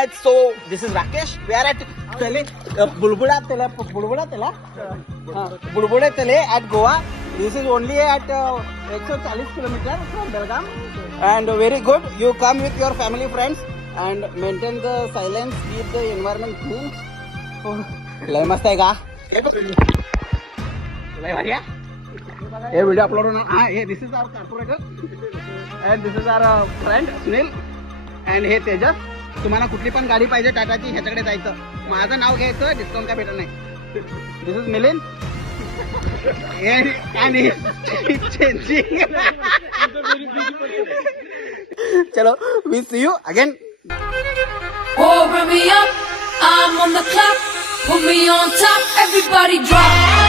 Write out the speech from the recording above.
match. So this is Rakesh. We are at Bulbuda Tele at Goa. This is only at 140 kilometers from Belgaum, and very good. You come with your family friends and maintain the silence, keep the environment clean. लय मस्त आहे का? लय भारी आहे. हे video upload होणार. हा, hey this is our corporator and this is our friend Sunil and he Tejas. तुम्हाला कुठली पण गाडी पाहिजे टाटाची, ह्याच्याकडे जायचं, माझं नाव घ्यायचं, डिस्काउंट काय भेटत नाही. This is Milind and he's changing. Chalo, we see you again. Oh, bring me up, I'm on the clock. Put me on top, everybody drop.